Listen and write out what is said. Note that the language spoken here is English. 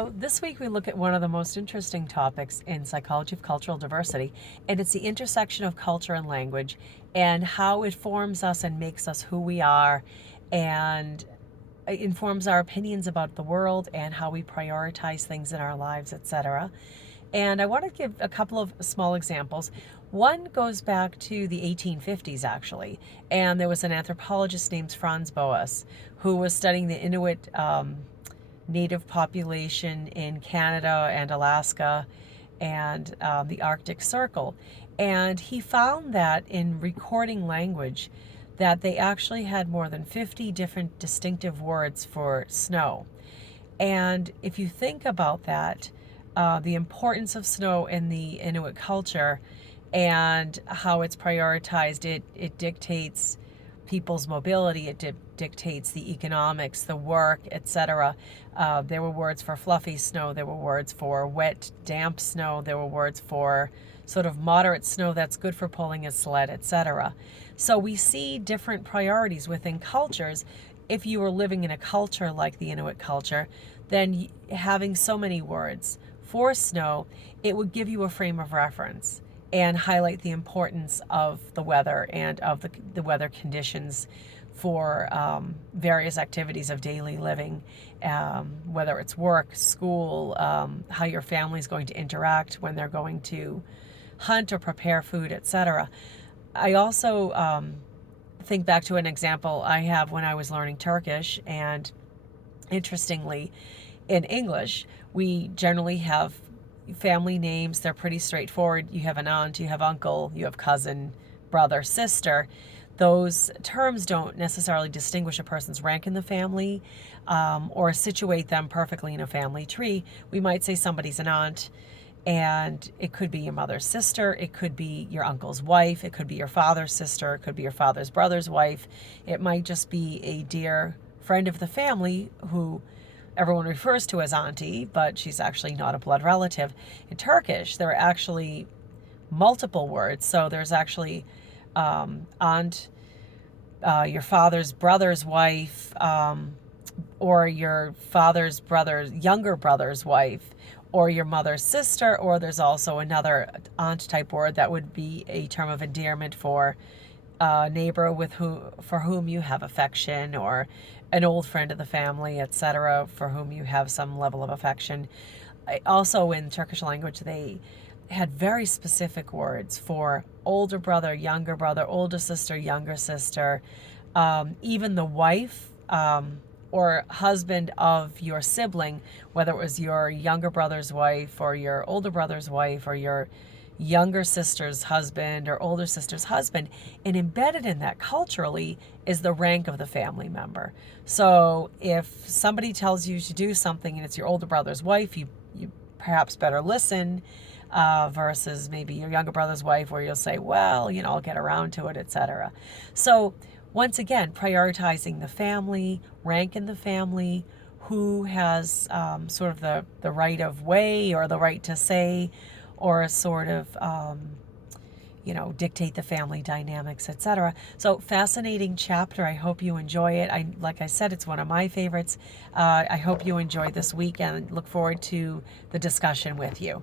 So this week we look at one of the most interesting topics in psychology of cultural diversity, and it's the intersection of culture and language and how it forms us and makes us who we are, and it informs our opinions about the world and how we prioritize things in our lives, etc. And I want to give a couple of small examples. One goes back to the 1850s, actually, and there was an anthropologist named Franz Boas who was studying the Inuit native population in Canada and Alaska and the Arctic Circle. And he found that in recording language that they actually had more than 50 different distinctive words for snow. And if you think about that, the importance of snow in the Inuit culture and how it's prioritized, it dictates people's mobility, it dictates the economics, the work, etc. There were words for fluffy snow, there were words for wet, damp snow, there were words for sort of moderate snow that's good for pulling a sled, etc. So we see different priorities within cultures. If you were living in a culture like the Inuit culture, then having so many words for snow, it would give you a frame of reference and highlight the importance of the weather and of the weather conditions for various activities of daily living, whether it's work, school, how your family is going to interact when they're going to hunt or prepare food, etc. I also think back to an example I have when I was learning Turkish, and interestingly, in English, we generally have family names. They're pretty straightforward. You have an aunt, you have uncle, you have cousin, brother, sister. Those terms don't necessarily distinguish a person's rank in the family or situate them perfectly in a family tree. We might say somebody's an aunt, and it could be your mother's sister, it could be your uncle's wife, it could be your father's sister, it could be your father's brother's wife. It might just be a dear friend of the family who everyone refers to as auntie, but she's actually not a blood relative. In Turkish, there are actually multiple words. So there's actually aunt, your father's brother's wife, or your father's brother's younger brother's wife, or your mother's sister, or there's also another aunt type word that would be a term of endearment for a neighbor for whom you have affection, or an old friend of the family, etc., for whom you have some level of affection. Also in Turkish language, they had very specific words for older brother, older sister, younger sister, even the wife or husband of your sibling, whether it was your younger brother's wife or your older brother's wife or your younger sister's husband or older sister's husband. And embedded in that culturally is the rank of the family member. So if somebody tells you to do something and it's your older brother's wife, you perhaps better listen, versus maybe your younger brother's wife, where you'll say, well, I'll get around to it, etc. So once again, prioritizing the family, rank in the family, who has sort of the right of way or the right to say, or sort of, dictate the family dynamics, etc. So fascinating chapter. I hope you enjoy it. Like I said, it's one of my favorites. I hope you enjoy this week and look forward to the discussion with you.